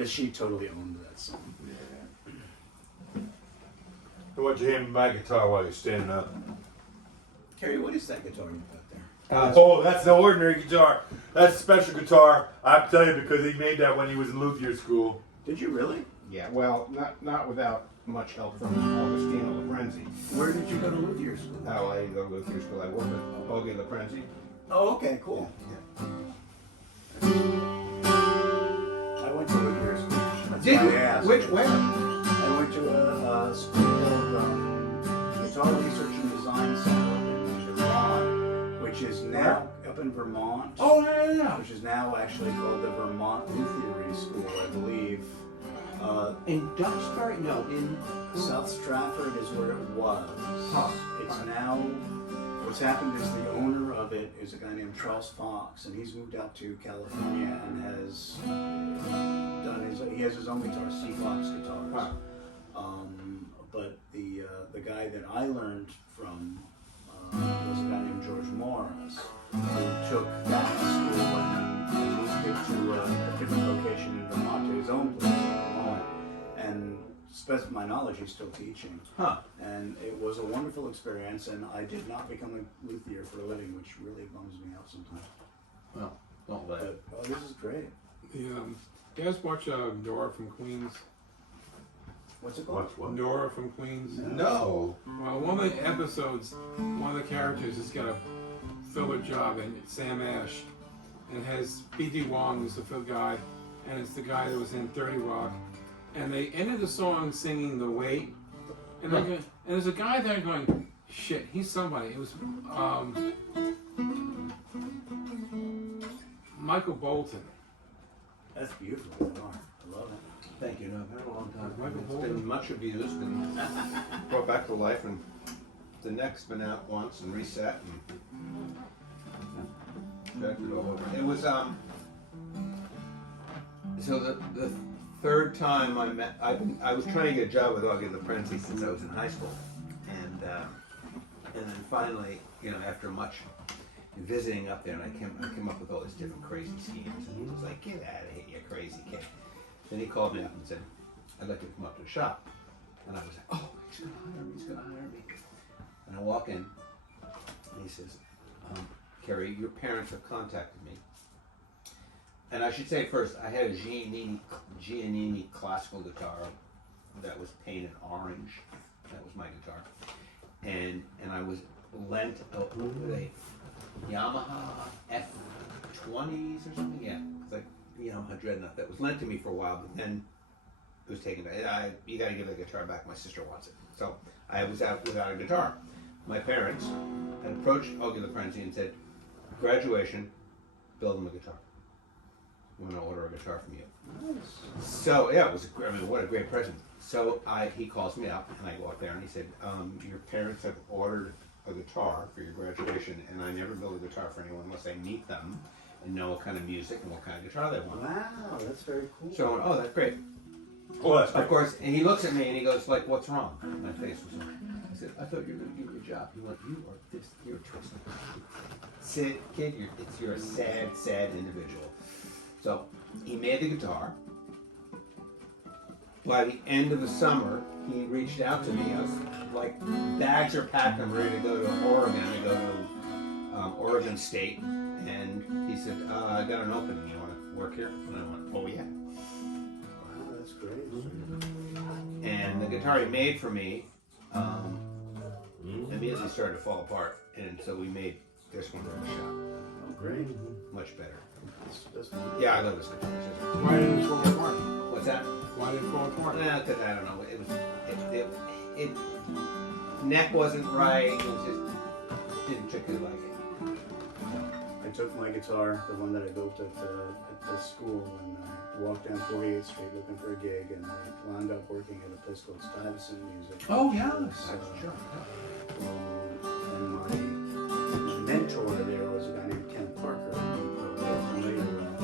Because she totally owned that song. Yeah. I want you to hand me my guitar while you're standing up. Carrie, what is that guitar you got there? Oh, that's the ordinary guitar. That's a special guitar. I can tell you because he made that when he was in luthier school. Did you really? Yeah, well, not without much help from Augustino Loprenzi. Where did you go to luthier school? Oh, I didn't go to luthier school. I worked with Augie Loprenzi. Oh, okay, cool. Yeah. I went to luthier school. That's Did why you? I asked. Where? I went to a school called Guitar Research and Design Center up in Vermont, which is now up in Vermont. Oh, yeah. Which is now actually called the Vermont Luthiery School, I believe. In Duxbury? No, in South Stratford is where it was. Huh. It's now, what's happened is the owner of it is a guy named Charles Fox, and he's moved out to California and has he has his own guitar, C. Fox guitars. Wow. But the guy that I learned from was a guy named George Morris, who took that school and moved it to a different location in Vermont, to his own place in Vermont. And to the best of my knowledge, he's still teaching. Huh. And it was a wonderful experience, and I did not become a luthier for a living, which really bums me out sometimes. Well, don't let it. But, this is great. You guys watch Nora from Queens? What's it called? What? Nora from Queens? No. Well, one of the episodes, one of the characters has got a filler job, and it's Sam Ash. And it has B.D. Wong, who's the fill guy, and it's the guy that was in 30 Rock. And they ended the song singing The Weight. And, and there's a guy there going, shit, he's somebody. It was Michael Bolton. That's beautiful guitar. I love it. Thank you. No, I've had a long time. Michael It's Bolton. been much abused and brought back to life, and the neck's been out once and reset and checked it all over. It was so the third time I was trying to get a job with Augie Loprenzi since I was in high school, and then finally, after much visiting up there, and I came up with all these different crazy schemes, and he was like, "Get out of here, you crazy kid." Then he called me up and said, "I'd like to come up to the shop." And I was like, "Oh, he's gonna hire me. And I walk in, and he says, "Kerry, your parents have contacted me." And I should say first, I had a Giannini classical guitar that was painted orange. That was my guitar. And I was lent a Yamaha F20s or something, yeah. It's like Yamaha Dreadnought that was lent to me for a while, but then it was taken back. You got to give the guitar back. My sister wants it. So I was out without a guitar. My parents had approached Augie Loprenzi and said, "Graduation, build him a guitar. We want to order a guitar from you." Nice. So yeah, it was. What a great present. So he calls me up, and I go up there, and he said, "Your parents have ordered a guitar for your graduation, and I never build a guitar for anyone unless I meet them and know what kind of music and what kind of guitar they want." Wow, that's very cool. So I went, "Oh, that's great." Oh, that's Of course, and he looks at me and he goes, like, "What's wrong?" My face was like, I said, "I thought you were going to give me a job." He went, "You're twisted. Sid, kid, you're a sad, sad individual." So he made the guitar. By the end of the summer, he reached out to me. I was like, bags are packed. I'm ready to go to Oregon. I go to Oregon State. And he said, "I got an opening. You want to work here?" And I went, "Oh, yeah." Wow, that's great. And the guitar he made for me immediately started to fall apart. And so we made this one in the shop. Oh, great. Much better. That's Yeah, I love this guitar. Why didn't it fall apart? What's that? Why did it fall apart? Because I don't know. It neck wasn't right. It was just didn't particularly like it. I took my guitar, the one that I built at the school, and I walked down 48th Street looking for a gig, and I wound up working at a place called Stuyvesant Music. Oh yeah, And my mentor there was a guy named Ken Parker. Who you're familiar with.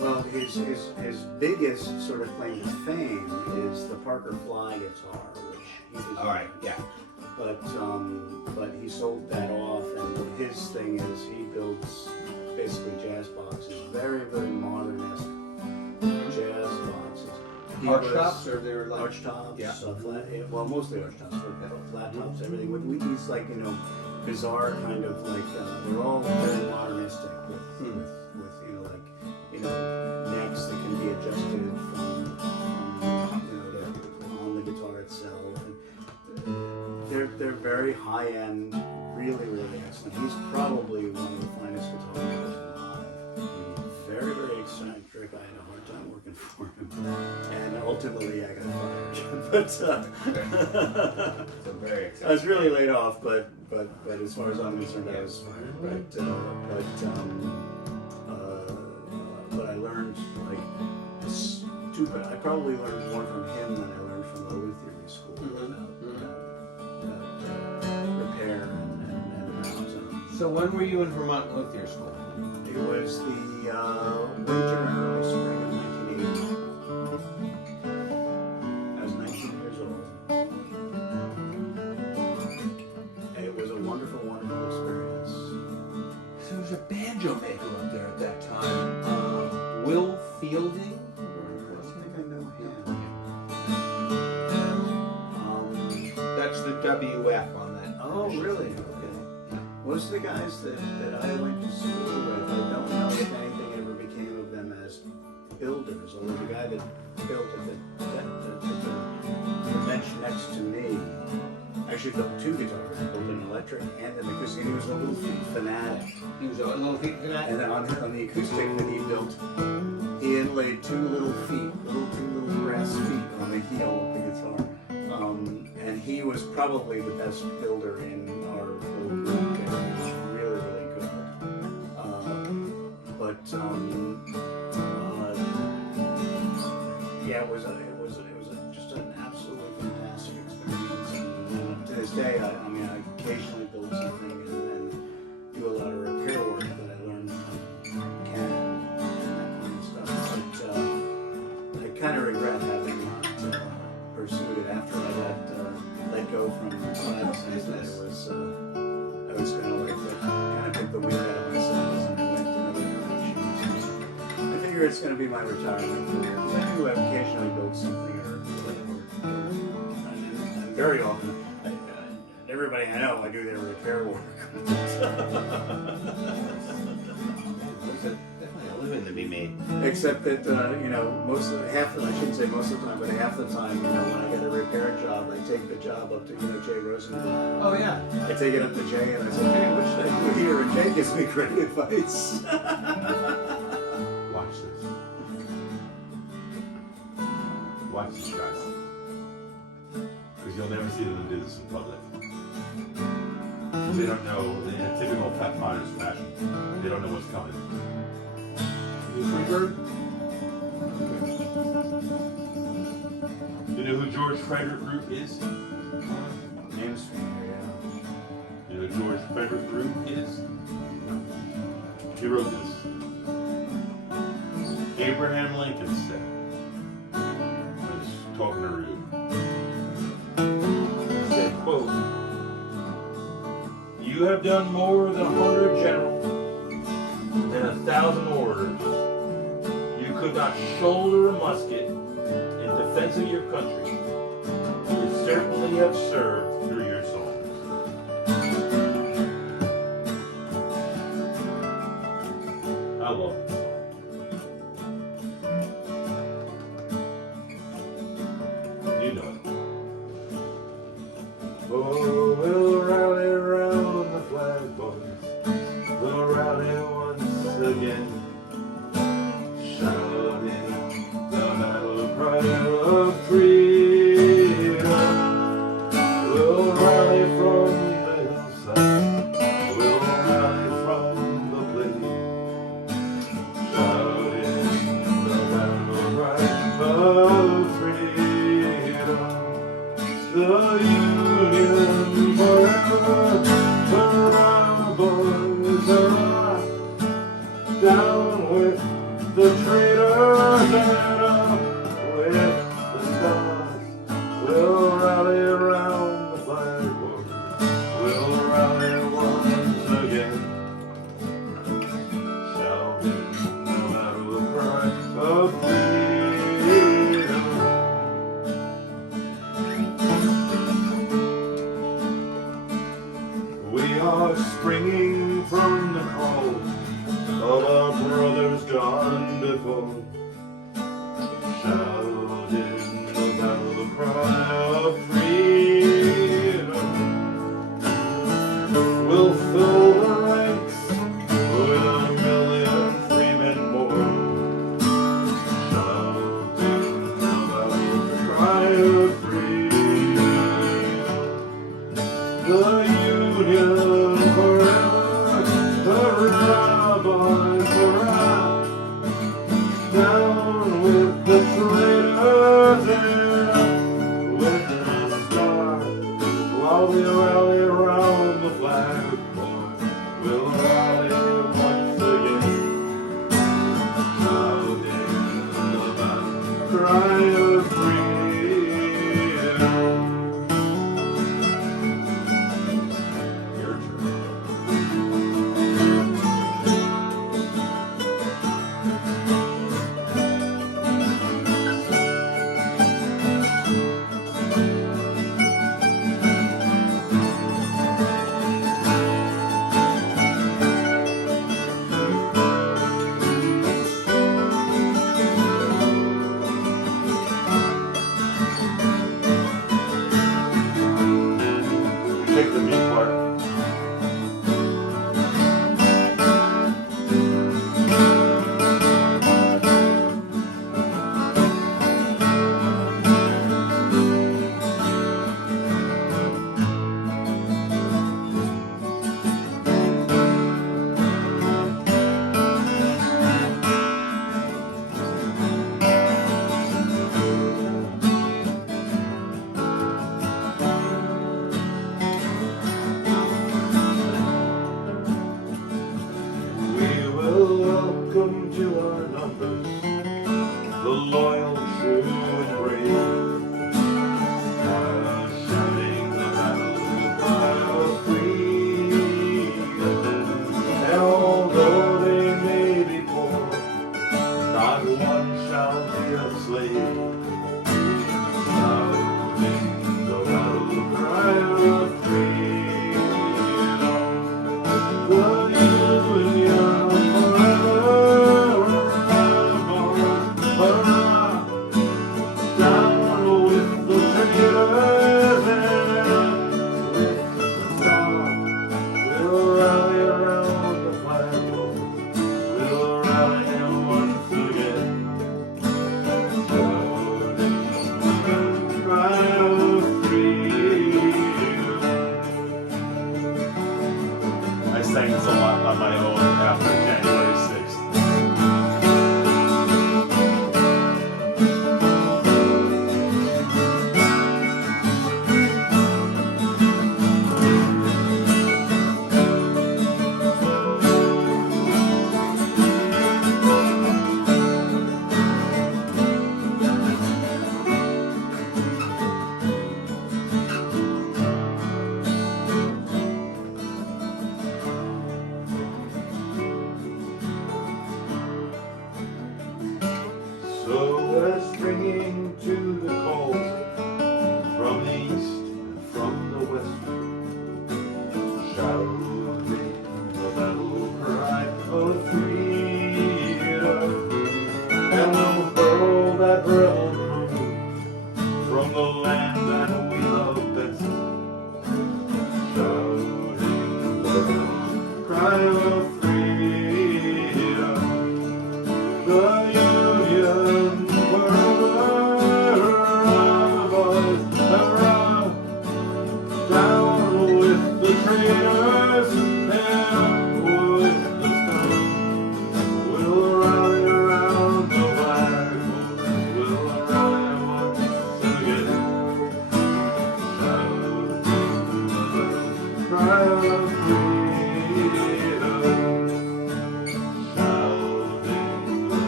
Well, his biggest sort of claim to fame is the Parker Fly guitar, which he designed. All right. Yeah. But he sold that off, and his thing is he builds basically jazz boxes, very, very modern-esque He Arch was- tops, or they're like Arch tops, Yeah. Flat, well, mostly arch tops, but flat tops, everything. With these, like, you know, bizarre kind of like, they're all very modernistic with, you know, like, you know, necks that can be adjusted from you know, on the guitar itself. And they're very high end, really, really excellent. He's probably one of the finest guitarists alive. Very, very eccentric. I had a hard time working for him, and ultimately I got fired. so very I exciting. was really laid off, but as far as I'm concerned, I was fired. But I learned like stupid. I probably learned more from him than I learned from the Luthier School about repair and about. So when were you in Vermont Luthier School? It was the winter, early spring of 1980. I was 19 years old. And it was a wonderful, wonderful experience. So there was a banjo maker up there at that time, Will Fielding. I think I know him. That's the WF on that. Oh, really? Okay. Most of the guys that I went to school with, I don't know if anything ever became of them as builders. Although the guy that built it, the bench next to me, actually built two guitars. He built an electric and an acoustic. He was a little fanatic. He was a little feet for that. And then on the acoustic that he built, he inlaid two little brass feet on the heel of the guitar. And he was probably the best builder in our little group. He was really, really good. Yeah, it was just an absolutely fantastic experience. And to this day, I mean, I occasionally build something and do a lot of repair work that I learned from CAD and that kind of stuff. But I kind of regret having not pursued it after I got let go from class. I was going to like kind of take the wind out of myself and I went in other directions. I figure it's going to be my retirement career. I do occasionally build something or and very often. Everybody I know, I do their repair work. There's definitely a living to be made. Except that, you know, I shouldn't say most of the time, but half the time, you know, when I get a repair job, I take the job up to, you know, Jay Rosenblatt. Oh yeah. I take it up to Jay and I say, hey, what should I do here? And Jay gives me great advice. Watch this. Watch this, guys. Because you'll never see them do this in public. They don't know, in a typical Pat Potter's fashion, they don't know what's coming. You reverb? You know who George Frederick Root is? Name's familiar, You know who George Frederick Root is? He wrote this. Abraham Lincoln said, when he's talking to Root, he said, quote, "You have done more than 100 generals and 1,000 orders. You could not shoulder a musket in defense of your country. You certainly have served through your songs." I love it. You know it. Oh, we'll rally around the flag, boys. We'll rally once again, shouting the battle cry of freedom. We'll rally from the hillside. We'll rally from the plain, shouting the battle cry of freedom. The Union forever, hurrah, boys, hurrah. Down with the traitors and up with the stars. We'll rally around the flag, boys. We'll rally once again, shouting the battle cry of freedom. our brothers gone before shouted the battle cry of freedom. We'll fill the ranks with 1,000,000 free men more, shouting the battle cry of freedom. The Union forever, the rabbis hurrah, down with the traitors and with the star, while we rally around the flag, boy, we'll rally once again, shouting the battle cry of freedom. Your turn. Take the meat part. We will welcome to our numbers the loyal, true, and brave, shouting the battle cry of freedom. And although they may be poor, not one shall be a slave, shouting the battle cry of freedom. The Union forever, hurrah, down with the traitors and with the star. We'll rally around the flag, we'll rally once again, shouting the cry of freedom. I sang this a lot on my own after January 6th. So we're springing to the call from the east and from the west, shouting the battle cry of freedom, and we'll hurl that rebel crew from the land that we love best, shouting the battle cry of freedom. The Union forever, boys, hurrah, down with the traitors and with the star. We'll rally around the flag, we'll rally once again, shouting the cry of freedom, shouting the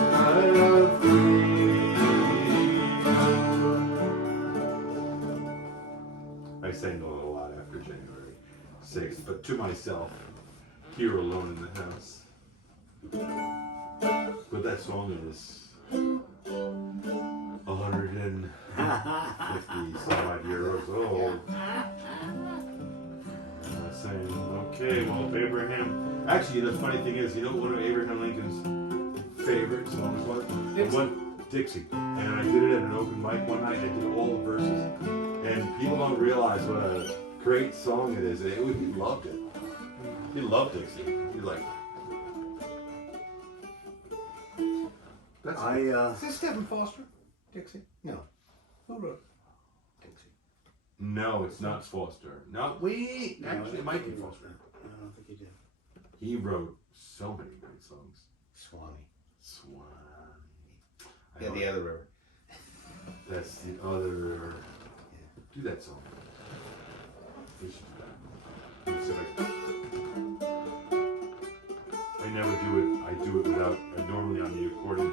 cry of freedom. I sang a lot after January 6th, but to myself, here alone in the house. But that song is 150 some odd years old. saying, okay, well, if Abraham. Actually, the funny thing is, you know what one of Abraham Lincoln's favorite songs was? Dixie. And I did it at an open mic one night. I did all the verses. And people don't realize what a great song it is. He loved it. He loved Dixie. He like. That's Is this Stephen Foster? Dixie? No. Who wrote Dixie? No, it's not Foster. No, wait. Actually, it might be Foster. I don't think he did. He wrote so many great songs. Swanee. Swan. Yeah, the other river. That's the other river. Do that song. We should do that. Let's see if I never do it. I do it without. Normally on the accordion.